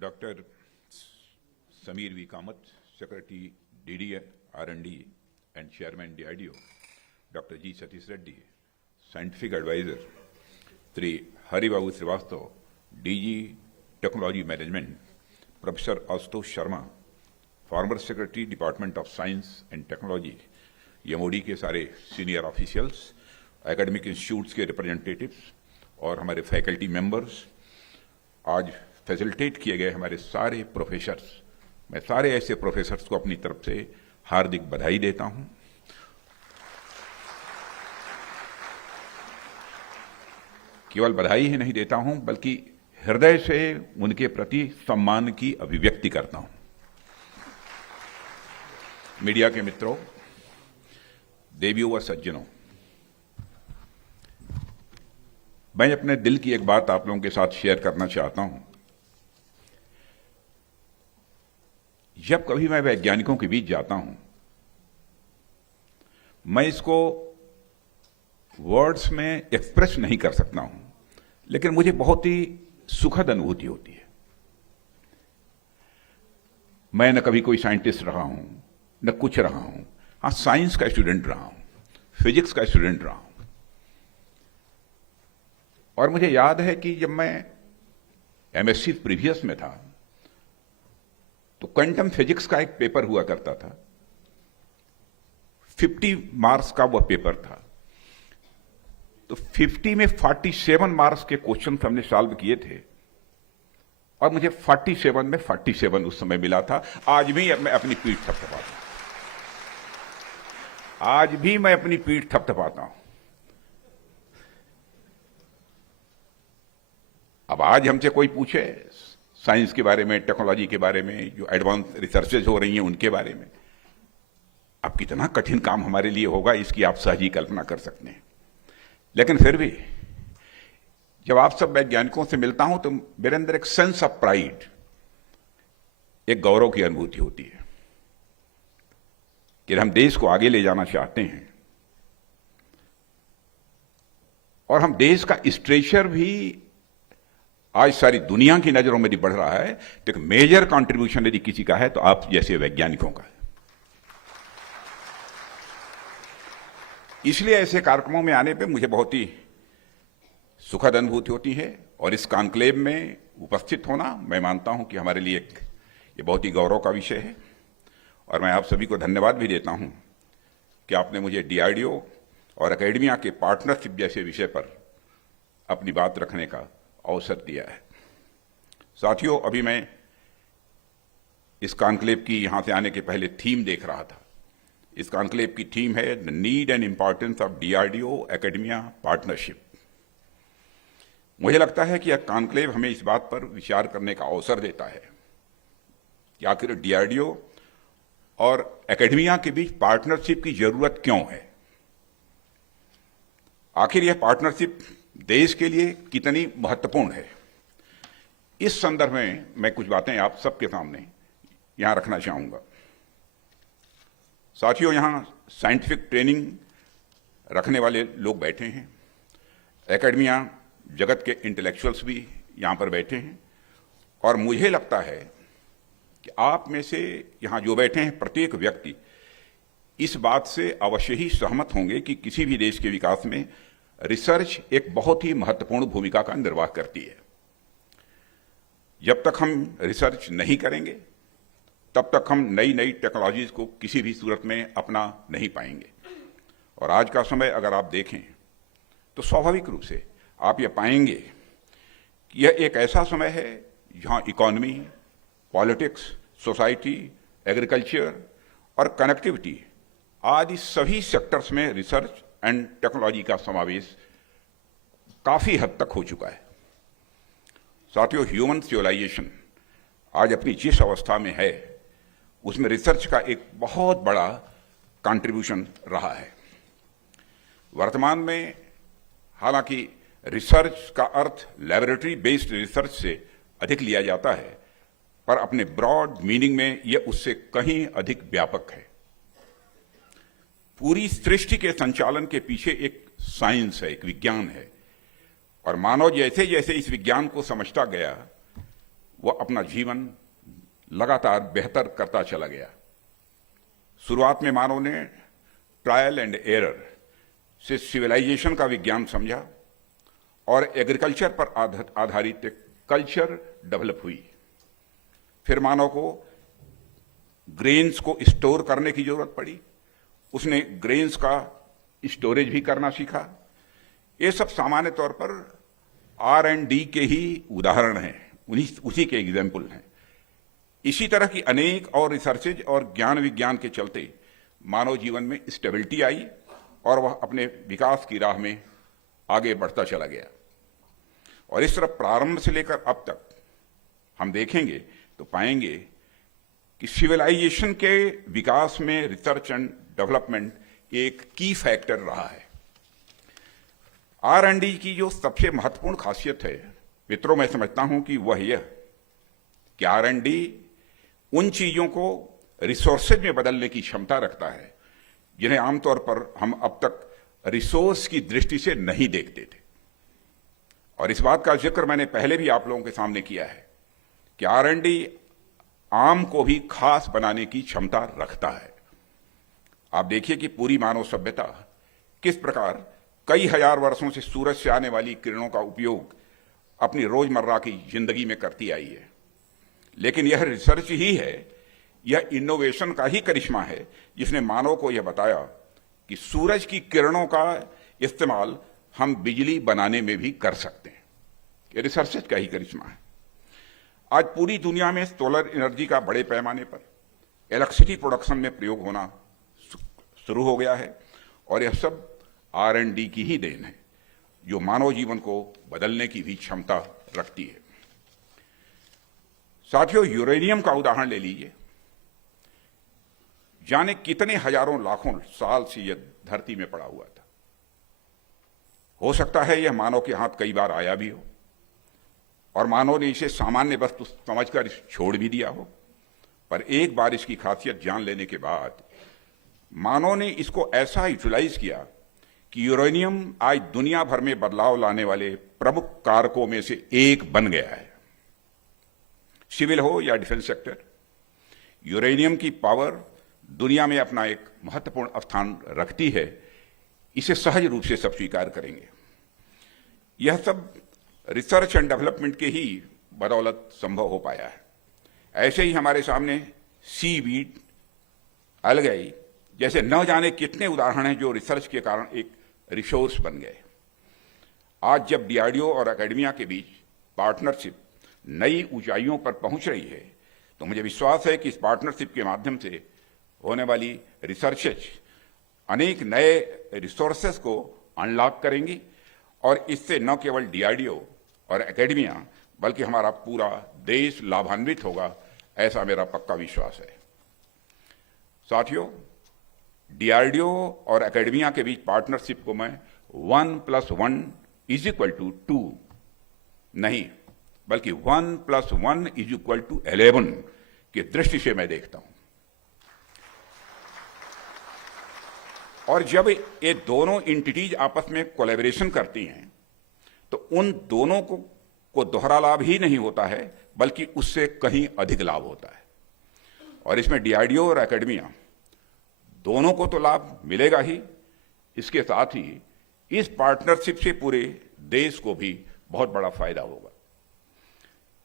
Dr. Sameer V. Kamath, Secretary DD R&D and Chairman DRDO, Dr. G. Satish Reddy, Scientific Advisor, Sri Haribabu Srivastav, DG Technology Management, Professor Ashutosh Sharma, Former Secretary Department of Science and Technology, MOD के सारे senior officials, academic institutes के representatives और हमारे faculty members, आज facilitate किए गए हमारे सारे प्रोफेसर्स, मैं सारे ऐसे प्रोफेसर्स को अपनी तरफ से हार्दिक बधाई देता हूं। केवल बधाई ही नहीं देता हूं बल्कि हृदय से उनके प्रति सम्मान की अभिव्यक्ति करता हूं। मीडिया के मित्रों, देवियों व सज्जनों, मैं अपने दिल की एक बात आप लोगों के साथ शेयर करना चाहता हूं। जब कभी मैं वैज्ञानिकों के बीच जाता हूं, मैं इसको वर्ड्स में एक्सप्रेस नहीं कर सकता हूं, लेकिन मुझे बहुत ही सुखद अनुभूति होती है। मैं न कभी कोई साइंटिस्ट रहा हूं, न कुछ रहा हूं। हाँ, साइंस का स्टूडेंट रहा हूं, फिजिक्स का स्टूडेंट रहा हूं। और मुझे याद है कि जब मैं एमएससी प्रीवियस में था तो क्वांटम फिजिक्स का एक पेपर हुआ करता था। 50 मार्क्स का वह पेपर था। तो 50 में 47 मार्क्स के क्वेश्चन हमने सॉल्व किए थे और मुझे 47 में 47 उस समय मिला था। आज भी मैं अपनी पीठ थपथपाता हूं। आज भी मैं अपनी पीठ थपथपाता हूं। अब आज हमसे कोई पूछे साइंस के बारे में, टेक्नोलॉजी के बारे में, जो एडवांस रिसर्चेज हो रही हैं उनके बारे में, अब कितना कठिन काम हमारे लिए होगा इसकी आप सहज ही कल्पना कर सकते हैं। लेकिन फिर भी जब आप सब वैज्ञानिकों से मिलता हूं तो मेरे अंदर एक सेंस ऑफ प्राइड, एक गौरव की अनुभूति होती है कि हम देश को आगे ले जाना चाहते हैं और हम देश का स्ट्रेचर भी आज सारी दुनिया की नजरों में भी बढ़ रहा है। तो एक मेजर कंट्रीब्यूशन यदि किसी का है तो आप जैसे वैज्ञानिकों का है। इसलिए ऐसे कार्यक्रमों में आने पे मुझे बहुत ही सुखद अनुभूति होती है और इस कॉन्क्लेव में उपस्थित होना मैं मानता हूं कि हमारे लिए ये बहुत ही गौरव का विषय है। और मैं आप सभी को धन्यवाद भी देता हूं कि आपने मुझे डीआरडीओ और एकेडमिया के पार्टनरशिप जैसे विषय पर अपनी बात रखने का अवसर दिया है। साथियों, अभी मैं इस कॉन्क्लेव की यहां से आने के पहले थीम देख रहा था। इस कॉन्क्लेव की थीम है the need and importance of DRDO academia partnership. मुझे लगता है कि यह कॉन्क्लेव हमें इस बात पर विचार करने का अवसर देता है कि आखिर डीआरडीओ और एकेडमिया के बीच पार्टनरशिप की जरूरत क्यों है। आखिर यह पार्टनरशिप देश के लिए कितनी महत्वपूर्ण है। इस संदर्भ में मैं कुछ बातें आप सबके सामने यहां रखना चाहूंगा। साथियों, यहां साइंटिफिक ट्रेनिंग रखने वाले लोग बैठे हैं, एकेडमिया जगत के इंटेलेक्चुअल्स भी यहां पर बैठे हैं और मुझे लगता है कि आप में से यहां जो बैठे हैं प्रत्येक व्यक्ति इस बात से अवश्य ही सहमत होंगे कि किसी भी देश के विकास में रिसर्च एक बहुत ही महत्वपूर्ण भूमिका का निर्वाह करती है। जब तक हम रिसर्च नहीं करेंगे तब तक हम नई नई टेक्नोलॉजीज को किसी भी सूरत में अपना नहीं पाएंगे। और आज का समय अगर आप देखें तो स्वाभाविक रूप से आप ये पाएंगे कि यह एक ऐसा समय है जहां इकोनॉमी, पॉलिटिक्स, सोसाइटी, एग्रीकल्चर और कनेक्टिविटी आदि सभी सेक्टर्स में रिसर्च एंड टेक्नोलॉजी का समावेश काफी हद तक हो चुका है। साथियों, ह्यूमन सिविलाइजेशन आज अपनी जिस अवस्था में है उसमें रिसर्च का एक बहुत बड़ा कंट्रीब्यूशन रहा है। वर्तमान में हालांकि रिसर्च का अर्थ लैबोरेटरी बेस्ड रिसर्च से अधिक लिया जाता है, पर अपने ब्रॉड मीनिंग में यह उससे कहीं अधिक व्यापक है। पूरी सृष्टि के संचालन के पीछे एक साइंस है, एक विज्ञान है और मानव जैसे जैसे इस विज्ञान को समझता गया वह अपना जीवन लगातार बेहतर करता चला गया। शुरुआत में मानव ने ट्रायल एंड एरर से सिविलाइजेशन का विज्ञान समझा और एग्रीकल्चर पर आधारित एक कल्चर डेवलप हुई। फिर मानव को ग्रेन्स को स्टोर करने की जरूरत पड़ी, उसने ग्रेन्स का स्टोरेज भी करना सीखा। ये सब सामान्य तौर पर R&D के ही उदाहरण हैं, उसी के एग्जाम्पल हैं। इसी तरह की अनेक और रिसर्चेज और ज्ञान विज्ञान के चलते मानव जीवन में स्टेबिलिटी आई और वह अपने विकास की राह में आगे बढ़ता चला गया। और इस तरह प्रारंभ से लेकर अब तक हम देखेंगे तो पाएंगे कि सिविलाइजेशन के विकास में रिसर्च एंड डेवलपमेंट एक की फैक्टर रहा है। R&D की जो सबसे महत्वपूर्ण खासियत है मित्रों, मैं समझता हूं कि वह यह कि R&D उन चीजों को रिसोर्सेज में बदलने की क्षमता रखता है जिन्हें आमतौर पर हम अब तक रिसोर्स की दृष्टि से नहीं देखते थे। और इस बात का जिक्र मैंने पहले भी आप लोगों के सामने किया है कि R&D आम को भी खास बनाने की क्षमता रखता है। आप देखिए कि पूरी मानव सभ्यता किस प्रकार कई हजार वर्षों से सूरज से आने वाली किरणों का उपयोग अपनी रोजमर्रा की जिंदगी में करती आई है। लेकिन यह रिसर्च ही है, यह इनोवेशन का ही करिश्मा है जिसने मानव को यह बताया कि सूरज की किरणों का इस्तेमाल हम बिजली बनाने में भी कर सकते हैं। यह रिसर्च का ही करिश्मा है। आज पूरी दुनिया में सोलर एनर्जी का बड़े पैमाने पर इलेक्ट्रिसिटी प्रोडक्शन में प्रयोग होना शुरू हो गया है और यह सब R&D की ही देन है जो मानव जीवन को बदलने की भी क्षमता रखती है। साथियों, यूरेनियम का उदाहरण ले लीजिए। जाने कितने हजारों लाखों साल से यह धरती में पड़ा हुआ था। हो सकता है यह मानव के हाथ कई बार आया भी हो और मानव ने इसे सामान्य वस्तु समझकर छोड़ भी दिया हो, पर एक बार इसकी खासियत जान लेने के बाद मानव ने इसको ऐसा यूटिलाइज किया कि यूरेनियम आज दुनिया भर में बदलाव लाने वाले प्रमुख कारकों में से एक बन गया है। सिविल हो या डिफेंस सेक्टर, यूरेनियम की पावर दुनिया में अपना एक महत्वपूर्ण स्थान रखती है। इसे सहज रूप से सब स्वीकार करेंगे। यह सब रिसर्च एंड डेवलपमेंट के ही बदौलत संभव हो पाया है। ऐसे ही हमारे सामने सीवीड, अलगाई जैसे न जाने कितने उदाहरण हैं जो रिसर्च के कारण एक रिसोर्स बन गए। आज जब DRDO और एकेडमिया के बीच पार्टनरशिप नई ऊंचाइयों पर पहुंच रही है तो मुझे विश्वास है कि इस पार्टनरशिप के माध्यम से होने वाली रिसर्चेज अनेक नए रिसोर्सेस को अनलॉक करेंगी और इससे न केवल DRDO और एकेडमिया बल्कि हमारा पूरा देश लाभान्वित होगा, ऐसा मेरा पक्का विश्वास है। साथियों, DRDO और एकेडमिया के बीच पार्टनरशिप को मैं 1+1=2 नहीं बल्कि 1+1=11 की दृष्टि से मैं देखता हूं। और जब ये दोनों एंटिटीज आपस में कोलैबोरेशन करती हैं तो उन दोनों को दोहरा लाभ ही नहीं होता है बल्कि उससे कहीं अधिक लाभ होता है। और इसमें DRDO और एकेडमिया दोनों को तो लाभ मिलेगा ही, इसके साथ ही इस पार्टनरशिप से पूरे देश को भी बहुत बड़ा फायदा होगा।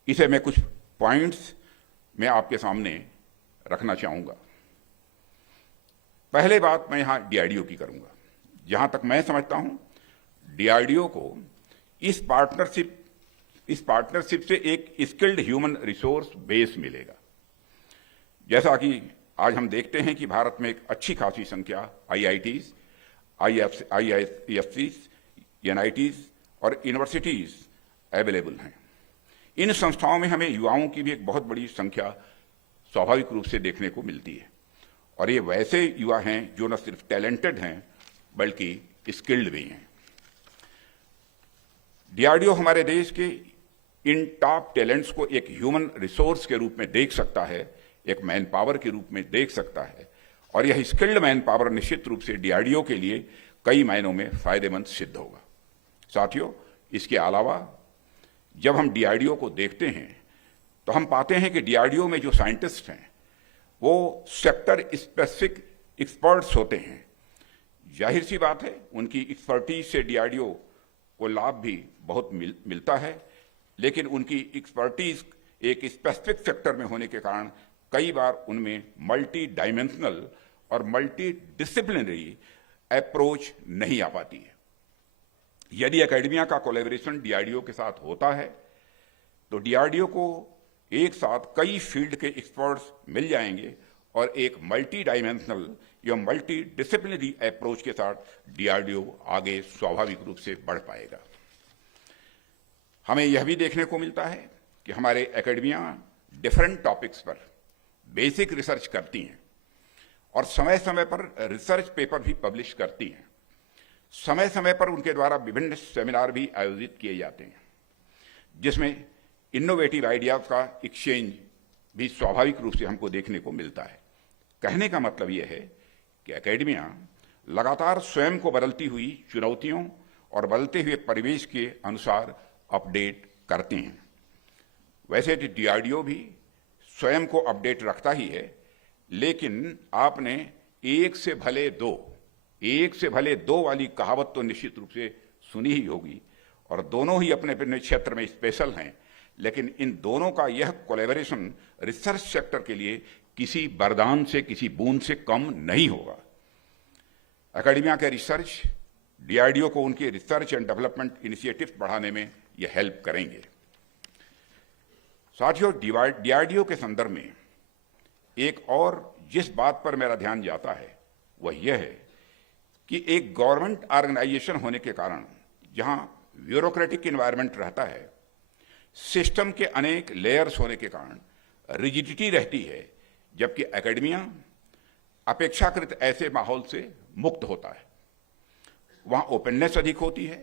इसे मैं कुछ पॉइंट्स में आपके सामने रखना चाहूंगा। पहले बात मैं यहां DRDO की करूंगा। जहां तक मैं समझता हूं DRDO को इस पार्टनरशिप से एक स्किल्ड ह्यूमन रिसोर्स बेस मिलेगा। जैसा कि आज हम देखते हैं कि भारत में एक अच्छी खासी संख्या IITs, IIScs, NITs और यूनिवर्सिटीज अवेलेबल हैं। इन संस्थाओं में हमें युवाओं की भी एक बहुत बड़ी संख्या स्वाभाविक रूप से देखने को मिलती है और ये वैसे युवा हैं जो न सिर्फ टैलेंटेड हैं बल्कि स्किल्ड भी हैं। DRDO हमारे देश के इन टॉप टैलेंट्स को एक ह्यूमन रिसोर्स के रूप में देख सकता है, एक मैन पावर के रूप में देख सकता है और यह स्किल्ड मैन पावर निश्चित रूप से DRDO के लिए कई मायनों में फायदेमंद सिद्ध होगा। साथियों, इसके अलावा जब हम DRDO को देखते हैं तो हम पाते हैं कि डीआरडीओ में जो साइंटिस्ट हैं वो सेक्टर स्पेसिफिक एक्सपर्ट्स होते हैं। जाहिर सी बात है उनकी एक्सपर्टीज से डीआरडीओ को लाभ भी बहुत मिलता है, लेकिन उनकी एक्सपर्टीज एक स्पेसिफिक सेक्टर में होने के कारण कई बार उनमें मल्टी डायमेंशनल और मल्टी डिसिप्लिनरी अप्रोच नहीं आ पाती है। यदि एकेडमिया का कोलैबोरेशन डीआरडीओ के साथ होता है तो डीआरडीओ को एक साथ कई फील्ड के एक्सपर्ट्स मिल जाएंगे और एक मल्टी डायमेंशनल या मल्टी डिसिप्लिनरी अप्रोच के साथ डीआरडीओ आगे स्वाभाविक रूप से बढ़ पाएगा। हमें यह भी देखने को मिलता है कि हमारे एकेडमिया डिफरेंट टॉपिक्स पर बेसिक रिसर्च करती हैं और समय समय पर रिसर्च पेपर भी पब्लिश करती हैं। समय समय पर उनके द्वारा विभिन्न सेमिनार भी आयोजित किए जाते हैं जिसमें इनोवेटिव आइडियाज का एक्सचेंज भी स्वाभाविक रूप से हमको देखने को मिलता है। कहने का मतलब यह है कि एकेडमिया लगातार स्वयं को बदलती हुई चुनौतियों और बदलते हुए परिवेश के अनुसार अपडेट करते हैं। वैसे तो डीआरडीओ भी स्वयं को अपडेट रखता ही है, लेकिन आपने एक से भले दो वाली कहावत तो निश्चित रूप से सुनी ही होगी और दोनों ही अपने अपने क्षेत्र में स्पेशल हैं, लेकिन इन दोनों का यह कोलैबोरेशन रिसर्च सेक्टर के लिए किसी वरदान से, किसी बूंद से कम नहीं होगा। एकेडमिया के रिसर्च डीआरडीओ को उनके रिसर्च एंड डेवलपमेंट इनिशिएटिव्स बढ़ाने में यह हेल्प करेंगे। साथियों, डीआरडीओ के संदर्भ में एक और जिस बात पर मेरा ध्यान जाता है वह यह है कि एक गवर्नमेंट ऑर्गेनाइजेशन होने के कारण जहां ब्यूरोक्रेटिक एनवायरनमेंट रहता है, सिस्टम के अनेक लेयर्स होने के कारण रिजिडिटी रहती है, जबकि एकेडमिया अपेक्षाकृत ऐसे माहौल से मुक्त होता है। वहां ओपननेस अधिक होती है,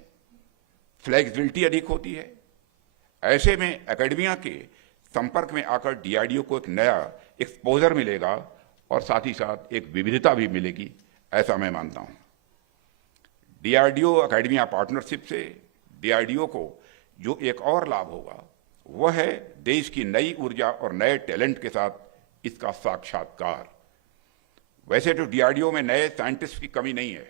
फ्लेक्सिबिलिटी अधिक होती है। ऐसे में एकेडमिया के संपर्क में आकर डीआरडीओ को एक नया एक्सपोजर मिलेगा और साथ ही साथ एक विविधता भी मिलेगी, ऐसा मैं मानता हूं। डीआरडीओ एकेडमिया पार्टनरशिप से डीआरडीओ को जो एक और लाभ होगा वह है देश की नई ऊर्जा और नए टैलेंट के साथ इसका साक्षात्कार। वैसे तो डीआरडीओ में नए साइंटिस्ट की कमी नहीं है।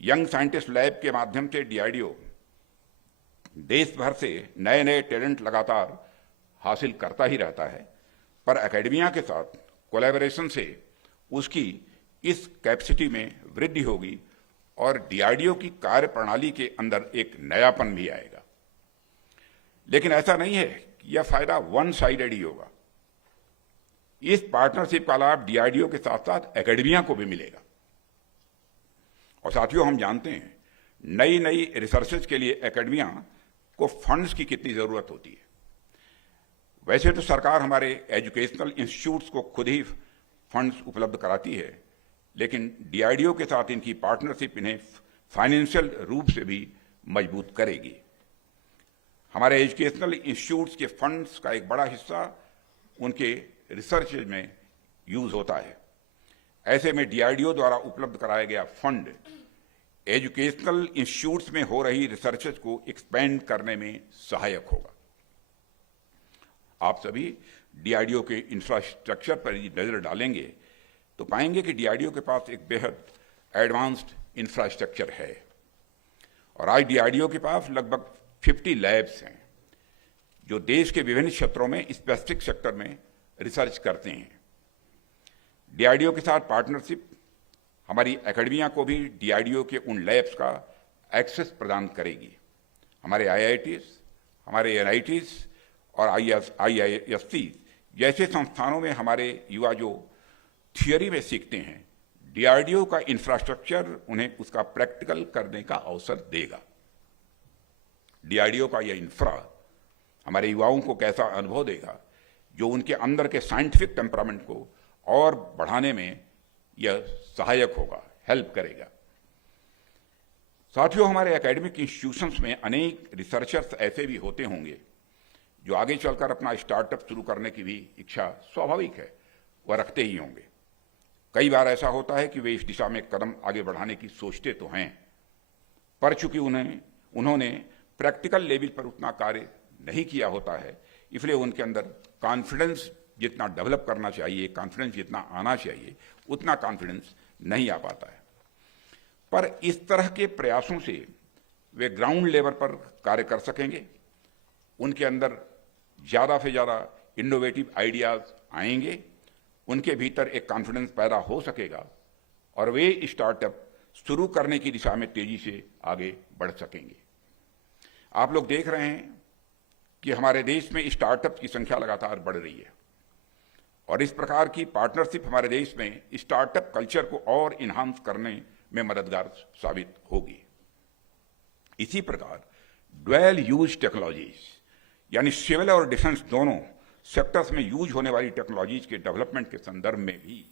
यंग साइंटिस्ट लैब के माध्यम से डीआरडीओ देश भर से नए नए टैलेंट लगातार हासिल करता ही रहता है, पर एकेडमिया के साथ कोलैबोरेशन से उसकी इस कैपेसिटी में वृद्धि होगी और डीआरडीओ की कार्य प्रणाली के अंदर एक नयापन भी आएगा। लेकिन ऐसा नहीं है कि यह फायदा वन साइडेड ही होगा। इस पार्टनरशिप का लाभ डीआरडीओ के साथ साथ एकेडमिया को भी मिलेगा। और साथियों, हम जानते हैं नई नई रिसर्चेज के लिए एकेडमिया को फंड्स की कितनी जरूरत होती है। वैसे तो सरकार हमारे एजुकेशनल इंस्टीट्यूट्स को खुद ही फंड्स उपलब्ध कराती है, लेकिन डीआरडीओ के साथ इनकी पार्टनरशिप इन्हें फाइनेंशियल रूप से भी मजबूत करेगी। हमारे एजुकेशनल इंस्टीट्यूट्स के फंड्स का एक बड़ा हिस्सा उनके रिसर्च में यूज होता है। ऐसे में डीआरडीओ द्वारा उपलब्ध कराया गया फंड एजुकेशनल इंस्टीट्यूट्स में हो रही रिसर्चेज को एक्सपेंड करने में सहायक होगा। आप सभी डीआरडीओ के इंफ्रास्ट्रक्चर पर नजर डालेंगे तो पाएंगे कि डीआरडीओ के पास एक बेहद एडवांस्ड इंफ्रास्ट्रक्चर है और आज डीआरडीओ के पास लगभग 50 लैब्स हैं जो देश के विभिन्न क्षेत्रों में स्पेसिफिक सेक्टर में रिसर्च करते हैं। डीआरडीओ के साथ पार्टनरशिप हमारी एकेडमिया को भी डीआरडीओ के उन लैब्स का एक्सेस प्रदान करेगी। हमारे आईआईटीज, हमारे एनआईटीज और आईआईएससी जैसे संस्थानों में हमारे युवा जो थियोरी में सीखते हैं, डीआरडीओ का इंफ्रास्ट्रक्चर उन्हें उसका प्रैक्टिकल करने का अवसर देगा। डीआरडीओ का यह इंफ्रा हमारे युवाओं को कैसा अनुभव देगा जो उनके अंदर के साइंटिफिक टेम्परामेंट को और बढ़ाने में यह सहायक होगा, हेल्प करेगा। साथियों, हमारे एकेडमिक इंस्टीट्यूशंस में अनेक रिसर्चर्स ऐसे भी होते होंगे जो आगे चलकर अपना स्टार्टअप शुरू करने की भी इच्छा स्वाभाविक है, वह रखते ही होंगे। कई बार ऐसा होता है कि वे इस दिशा में कदम आगे बढ़ाने की सोचते तो हैं, पर चूंकि उन्होंने प्रैक्टिकल लेवल पर उतना कार्य नहीं किया होता है, इसलिए उनके अंदर कॉन्फिडेंस जितना डेवलप करना चाहिए, कॉन्फिडेंस जितना आना चाहिए, उतना कॉन्फिडेंस नहीं आ पाता है। पर इस तरह के प्रयासों से वे ग्राउंड लेवल पर कार्य कर सकेंगे, उनके अंदर ज़्यादा से ज़्यादा इनोवेटिव आइडियाज़ आएंगे, उनके भीतर एक कॉन्फिडेंस पैदा हो सकेगा और वे स्टार्टअप शुरू करने की दिशा में तेजी से आगे बढ़ सकेंगे। आप लोग देख रहे हैं कि हमारे देश में स्टार्टअप की संख्या लगातार बढ़ रही है और इस प्रकार की पार्टनरशिप हमारे देश में स्टार्टअप कल्चर को और इन्हांस करने में मददगार साबित होगी। इसी प्रकार ड्वेल यूज टेक्नोलॉजीज यानी सिविल और डिफेंस दोनों सेक्टर्स में यूज होने वाली टेक्नोलॉजीज के डेवलपमेंट के संदर्भ में भी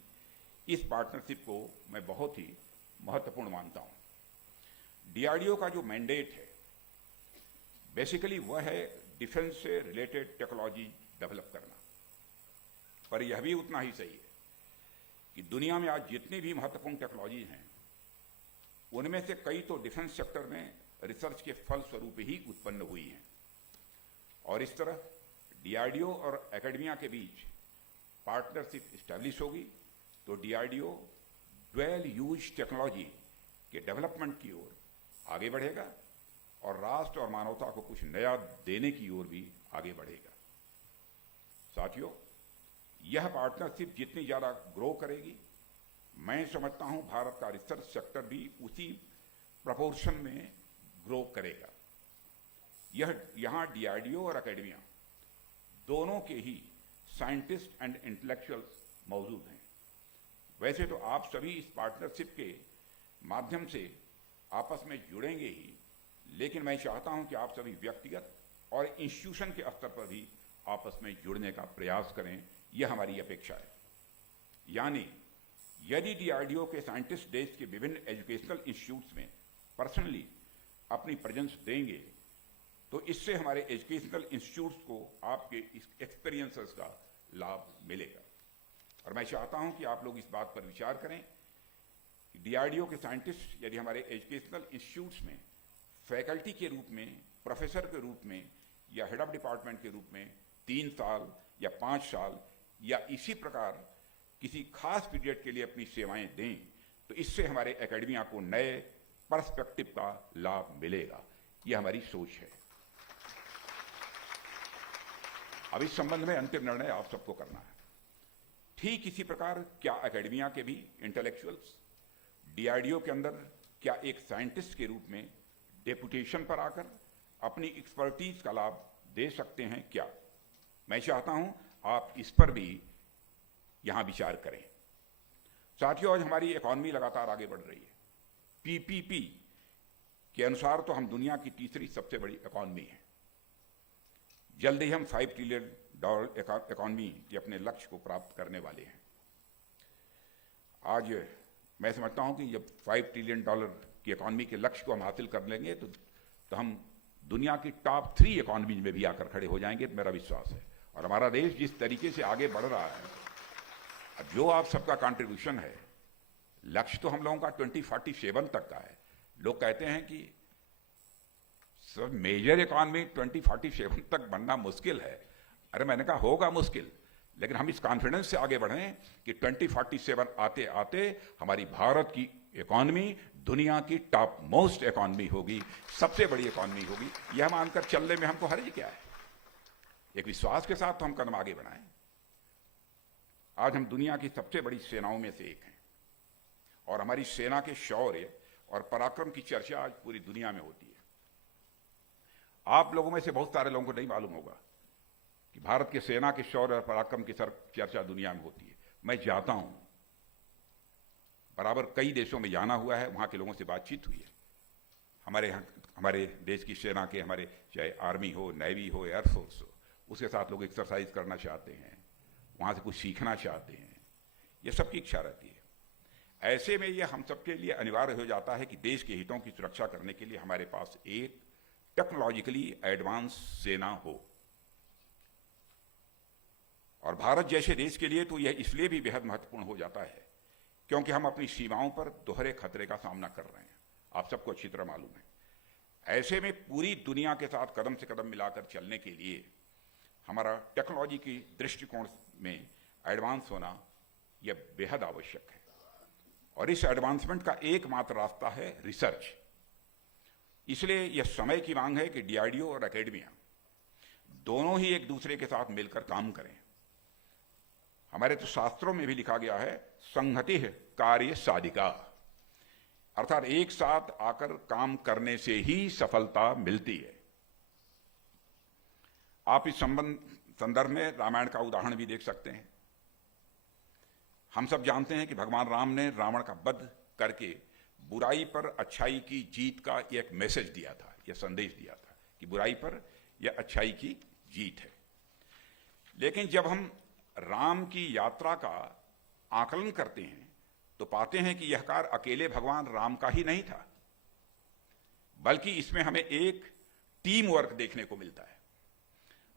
इस पार्टनरशिप को मैं बहुत ही महत्वपूर्ण मानता हूं। डीआरडीओ का जो मैंडेट है बेसिकली वह है डिफेंस से रिलेटेड टेक्नोलॉजी डेवलप करना, पर यह भी उतना ही सही है कि दुनिया में आज जितनी भी महत्वपूर्ण टेक्नोलॉजी हैं उनमें से कई तो डिफेंस सेक्टर में रिसर्च के फलस्वरूप ही उत्पन्न हुई हैं और इस तरह डीआरडीओ और एकेडमिया के बीच पार्टनरशिप स्टैब्लिश होगी तो डीआरडीओ ड्वेल यूज टेक्नोलॉजी के डेवलपमेंट की ओर आगे बढ़ेगा और राष्ट्र और मानवता को कुछ नया देने की ओर भी आगे बढ़ेगा। साथियों, यह पार्टनरशिप जितनी ज़्यादा ग्रो करेगी, मैं समझता हूं भारत का रिसर्च सेक्टर भी उसी प्रपोर्शन में ग्रो करेगा। यहाँ डीआरडीओ और एकेडमिया दोनों के ही साइंटिस्ट एंड इंटेलेक्चुअल्स मौजूद हैं। वैसे तो आप सभी इस पार्टनरशिप के माध्यम से आपस में जुड़ेंगे ही, लेकिन मैं चाहता हूं कि आप सभी व्यक्तिगत और इंस्टीट्यूशन के स्तर पर भी आपस में जुड़ने का प्रयास करें, यह हमारी अपेक्षा है। यानी यदि डीआरडीओ के साइंटिस्ट देश के विभिन्न एजुकेशनल इंस्टीट्यूट्स में पर्सनली अपनी प्रेजेंस देंगे तो इससे हमारे एजुकेशनल इंस्टीट्यूट्स को आपके इस एक्सपीरियंसेस का लाभ मिलेगा। और मैं चाहता हूं कि आप लोग इस बात पर विचार करें कि डीआरडीओ के साइंटिस्ट यदि हमारे एजुकेशनल इंस्टीट्यूट्स में फैकल्टी के रूप में, प्रोफेसर के रूप में या हेड ऑफ डिपार्टमेंट के रूप में 3 साल या 5 साल या इसी प्रकार किसी खास पीरियड के लिए अपनी सेवाएं दें तो इससे हमारे एकेडमिया को नए पर्सपेक्टिव का लाभ मिलेगा। यह हमारी सोच है। अब इस संबंध में अंतिम निर्णय आप सबको करना है। ठीक इसी प्रकार क्या एकेडमिया के भी इंटेलेक्चुअल्स डीआरडीओ के अंदर क्या एक साइंटिस्ट के रूप में डेपुटेशन पर आकर अपनी एक्सपर्टीज का लाभ दे सकते हैं क्या? मैं चाहता हूं आप इस पर भी यहां विचार करें। साथियों, आज हमारी इकॉनमी लगातार आगे बढ़ रही है। पीपीपी के अनुसार तो हम दुनिया की तीसरी सबसे बड़ी इकॉनमी है। जल्द ही हम $5 ट्रिलियन इकॉनमी के अपने लक्ष्य को प्राप्त करने वाले हैं। आज मैं समझता हूं कि जब $5 ट्रिलियन की इकॉनमी के लक्ष्य को हम हासिल कर लेंगे तो हम दुनिया की टॉप 3 इकॉनमीज में भी आकर खड़े हो जाएंगे, मेरा विश्वास है। और हमारा देश जिस तरीके से आगे बढ़ रहा है, अब जो आप सबका कंट्रीब्यूशन है, लक्ष्य तो हम लोगों का 2047 तक का है। लोग कहते हैं कि सब मेजर इकॉनमी 2047 तक बनना मुश्किल है। अरे मैंने कहा होगा मुश्किल, लेकिन हम इस कॉन्फिडेंस से आगे बढ़ें कि 2047 आते आते हमारी भारत की इकॉनमी दुनिया की टॉप मोस्ट इकॉनमी होगी, सबसे बड़ी इकॉनमी होगी। यह मानकर चलने में हमको हर्ज क्या है? एक विश्वास के साथ तो हम कदम आगे बढ़ाएं। आज हम दुनिया की सबसे बड़ी सेनाओं में से एक हैं और हमारी सेना के शौर्य और पराक्रम की चर्चा आज पूरी दुनिया में होती है। आप लोगों में से बहुत सारे लोगों को नहीं मालूम होगा कि भारत की सेना के शौर्य और पराक्रम की चर्चा दुनिया में होती है। मैं जाता हूं, बराबर कई देशों में जाना हुआ है, वहां के लोगों से बातचीत हुई है। हमारे देश की सेना के, हमारे चाहे आर्मी हो, नेवी हो, एयरफोर्स हो, उसके साथ लोग एक्सरसाइज करना चाहते हैं, वहां से कुछ सीखना चाहते हैं। ये सबकी इच्छा रहती है। ऐसे में यह हम सबके लिए अनिवार्य हो जाता है कि देश के हितों की सुरक्षा करने के लिए हमारे पास एक टेक्नोलॉजिकली एडवांस सेना हो। और भारत जैसे देश के लिए तो यह इसलिए भी बेहद महत्वपूर्ण हो जाता है क्योंकि हम अपनी सीमाओं पर दोहरे खतरे का सामना कर रहे हैं। आप सबको अच्छी तरह मालूम है। ऐसे में पूरी दुनिया के साथ कदम से कदम मिलाकर चलने के लिए हमारा टेक्नोलॉजी की दृष्टिकोण में एडवांस होना यह बेहद आवश्यक है। और इस एडवांसमेंट का एकमात्र रास्ता है रिसर्च। इसलिए यह समय की मांग है कि डीआरडीओ और एकेडमिया दोनों ही एक दूसरे के साथ मिलकर काम करें। हमारे तो शास्त्रों में भी लिखा गया है, संहति कार्य साधिका, अर्थात एक साथ आकर काम करने से ही सफलता मिलती है। आप इस संदर्भ में रामायण का उदाहरण भी देख सकते हैं। हम सब जानते हैं कि भगवान राम ने रावण का वध करके बुराई पर अच्छाई की जीत का एक मैसेज दिया था, यह संदेश दिया था कि बुराई पर यह अच्छाई की जीत है। लेकिन जब हम राम की यात्रा का आकलन करते हैं तो पाते हैं कि यह कार्य अकेले भगवान राम का ही नहीं था, बल्कि इसमें हमें एक टीम वर्क देखने को मिलता है।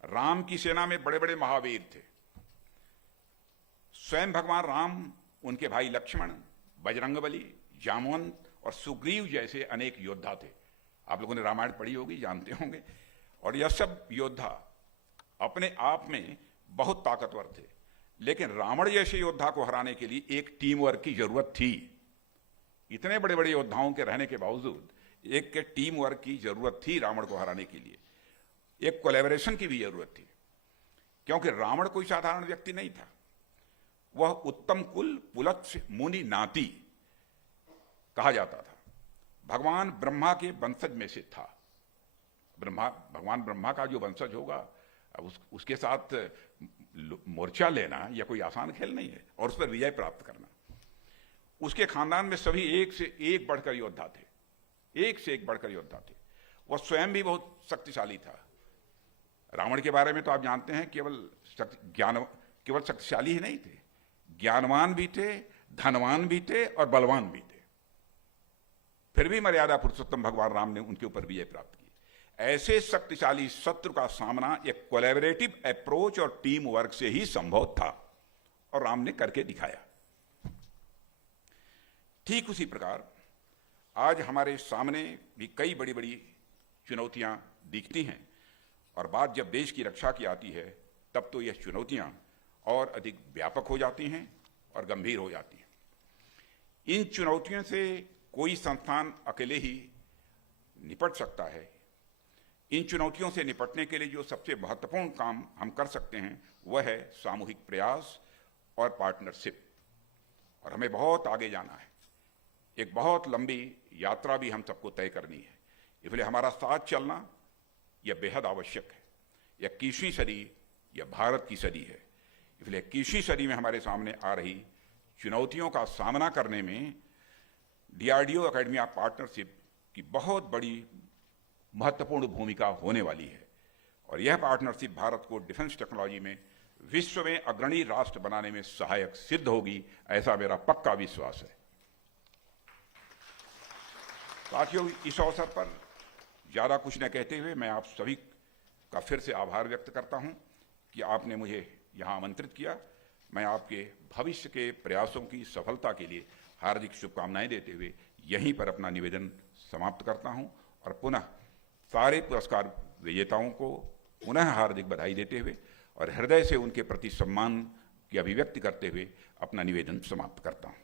राम की सेना में बड़े बड़े महावीर थे। स्वयं भगवान राम, उनके भाई लक्ष्मण, बजरंगबली, जामवंत और सुग्रीव जैसे अनेक योद्धा थे। आप लोगों ने रामायण पढ़ी होगी, जानते होंगे। और यह सब योद्धा अपने आप में बहुत ताकतवर थे, लेकिन रावण जैसे योद्धा को हराने के लिए एक टीम वर्क की जरूरत थी। इतने बड़े बड़े योद्धाओं के रहने के बावजूद एक के टीम वर्क की जरूरत थी रावण को हराने के लिए। एक कोलैबोरेशन की भी जरूरत थी, क्योंकि रावण कोई साधारण व्यक्ति नहीं था। वह उत्तम कुल पुलत्स्य मुनि नाती कहा जाता था। भगवान ब्रह्मा के वंशज में से था। भगवान ब्रह्मा का जो वंशज होगा उसके साथ मोर्चा लेना यह कोई आसान खेल नहीं है, और उस पर विजय प्राप्त करना। उसके खानदान में सभी एक से एक बढ़कर योद्धा थे, एक से एक बढ़कर योद्धा थे। वह स्वयं भी बहुत शक्तिशाली था। रावण के बारे में तो आप जानते हैं, केवल शक्तिशाली ही नहीं थे, ज्ञानवान भी थे, धनवान भी थे और बलवान भी थे। फिर भी मर्यादा पुरुषोत्तम भगवान राम ने उनके ऊपर विजय प्राप्त की। ऐसे शक्तिशाली शत्रु का सामना एक कोलैबोरेटिव अप्रोच और टीम वर्क से ही संभव था, और राम ने करके दिखाया। ठीक उसी प्रकार आज हमारे सामने भी कई बड़ी बड़ी चुनौतियां दिखती हैं, और बात जब देश की रक्षा की आती है तब तो यह चुनौतियां और अधिक व्यापक हो जाती हैं और गंभीर हो जाती हैं। इन चुनौतियों से कोई संस्थान अकेले ही निपट सकता है। इन चुनौतियों से निपटने के लिए जो सबसे महत्वपूर्ण काम हम कर सकते हैं वह है सामूहिक प्रयास और पार्टनरशिप। और हमें बहुत आगे जाना है, एक बहुत लंबी यात्रा भी हम सबको तय करनी है। इसलिए हमारा साथ चलना यह बेहद आवश्यक है। यह 21वीं सदी यह भारत की सदी है। इसलिए 21वीं सदी में हमारे सामने आ रही चुनौतियों का सामना करने में डीआरडीओ एकेडमिया पार्टनरशिप की बहुत बड़ी महत्वपूर्ण भूमिका होने वाली है। और यह पार्टनरशिप भारत को डिफेंस टेक्नोलॉजी में विश्व में अग्रणी राष्ट्र बनाने में सहायक सिद्ध होगी, ऐसा मेरा पक्का विश्वास है। साथियों, इस अवसर पर ज्यादा कुछ न कहते हुए मैं आप सभी का फिर से आभार व्यक्त करता हूं कि आपने मुझे यहां आमंत्रित किया। मैं आपके भविष्य के प्रयासों की सफलता के लिए हार्दिक शुभकामनाएं देते हुए यहीं पर अपना निवेदन समाप्त करता हूं, और पुनः सारे पुरस्कार विजेताओं को पुनः हार्दिक बधाई देते हुए और हृदय से उनके प्रति सम्मान की अभिव्यक्ति करते हुए अपना निवेदन समाप्त करता हूं।